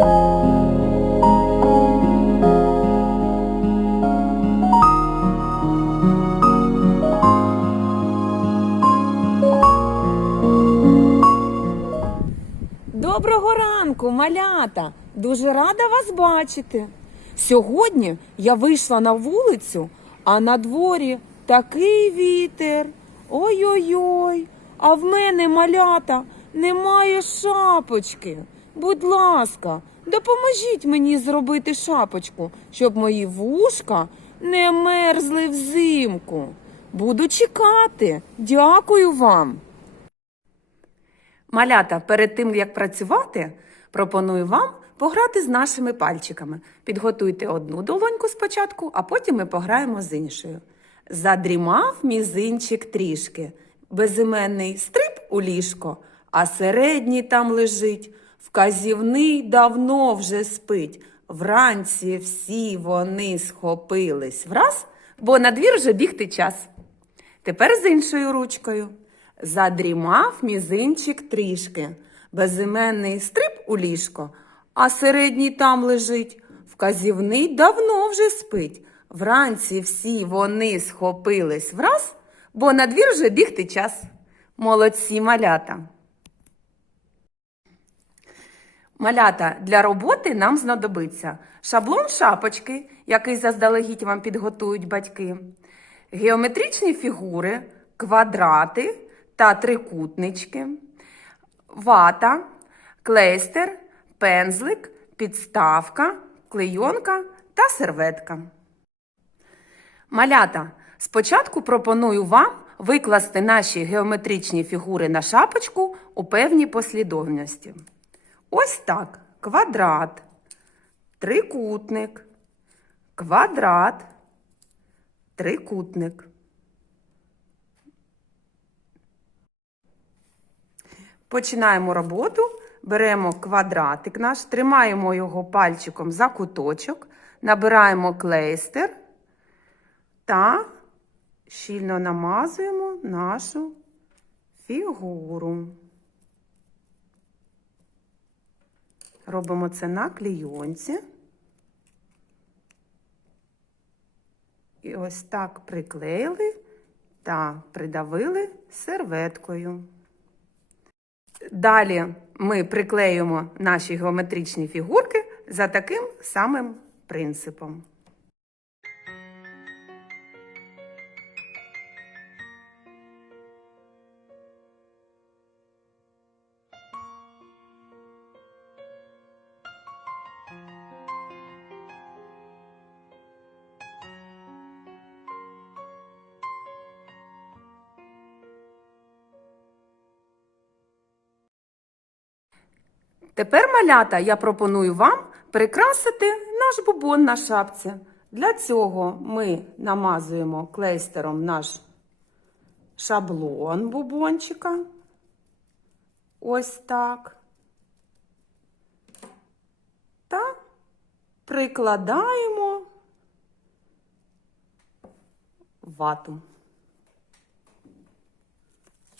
Доброго ранку, малята! Дуже рада вас бачити. Сьогодні я вийшла на вулицю, а на дворі такий вітер. Ой-ой-ой, а в мене малята немає шапочки. Будь ласка, допоможіть мені зробити шапочку, щоб мої вушка не мерзли взимку. Буду чекати. Дякую вам. Малята, перед тим як працювати, пропоную вам пограти з нашими пальчиками. Підготуйте одну долоньку спочатку, а потім ми пограємо з іншою. Задрімав мізинчик трішки, безіменний стрип у ліжко, а середній там лежить. Вказівний давно вже спить. Вранці всі вони схопились враз, бо на двір вже бігти час. Тепер з іншою ручкою. Задрімав мізинчик трішки, безіменний стрип у ліжко, а середній там лежить. Вказівний давно вже спить. Вранці всі вони схопились враз, бо на двір вже бігти час. Молодці малята. Малята, для роботи нам знадобиться шаблон шапочки, який заздалегідь вам підготують батьки, геометричні фігури, квадрати та трикутнички, вата, клейстер, пензлик, підставка, клейонка та серветка. Малята, спочатку пропоную вам викласти наші геометричні фігури на шапочку у певній послідовності. Ось так: квадрат, трикутник, квадрат, трикутник. Починаємо роботу. Беремо квадратик наш, тримаємо його пальчиком за куточок, набираємо клейстер та щільно намазуємо нашу фігуру. Робимо це на клійонці. І ось так приклеїли та придавили серветкою. Далі ми приклеюємо наші геометричні фігурки за таким самим принципом. Тепер, малята, я пропоную вам прикрасити наш бубон на шапці. Для цього ми намазуємо клейстером наш шаблон бубончика. Ось так. Та прикладаємо вату.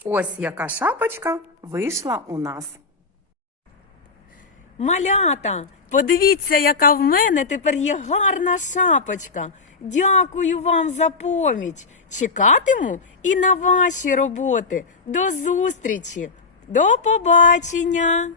Ось яка шапочка вийшла у нас. Малята, подивіться, яка в мене тепер є гарна шапочка. Дякую вам за поміч. Чекатиму і на ваші роботи. До зустрічі. До побачення!